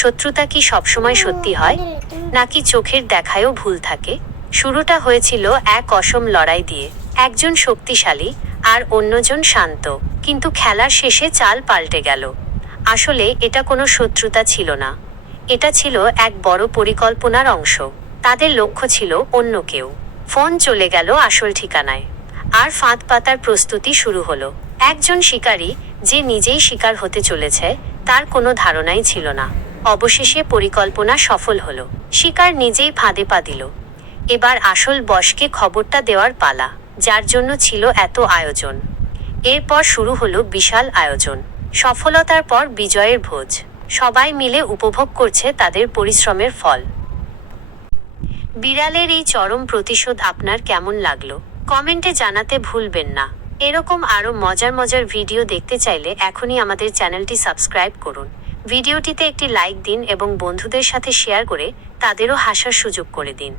শত্রুতা কি সবসময় সত্যি হয়, নাকি চোখের দেখায়ও ভুল থাকে? শুরুটা হয়েছিল এক অসম লড়াই দিয়ে। একজন শক্তিশালী আর অন্যজন শান্ত, কিন্তু খেলার শেষে চাল পাল্টে গেল। আসলে এটা কোনো শত্রুতা ছিল না, এটা ছিল এক বড় পরিকল্পনার অংশ। তাদের লক্ষ্য ছিল অন্য কেউ। ফোন চলে গেল আসল ঠিকানায়, আর ফাঁদ পাতার প্রস্তুতি শুরু হলো। একজন শিকারী, যে নিজেই শিকার হতে চলেছে, তার কোনো ধারণাই ছিল না। অবশেষে পরিকল্পনা সফল হলো। শিকার নিজেই ফাঁদে পা দিল। এবার আসল বসকে খবরটা দেওয়ার পালা, যার জন্য ছিল এত আয়োজন। এরপর শুরু হলো বিশাল আয়োজন। সফলতার পর বিজয়ের ভোজ। সবাই মিলে উপভোগ করছে তাদের পরিশ্রমের ফল। বিড়ালের এই চরম প্রতিশোধ আপনার কেমন লাগলো কমেন্টে জানাতে ভুলবেন না। এরকম আরও মজার মজার ভিডিও দেখতে চাইলে এখনই আমাদের চ্যানেলটি সাবস্ক্রাইব করুন। ভিডিওটিতে একটি লাইক দিন এবং বন্ধুদের সাথে শেয়ার করে তাদেরও হাসার সুযোগ করে দিন।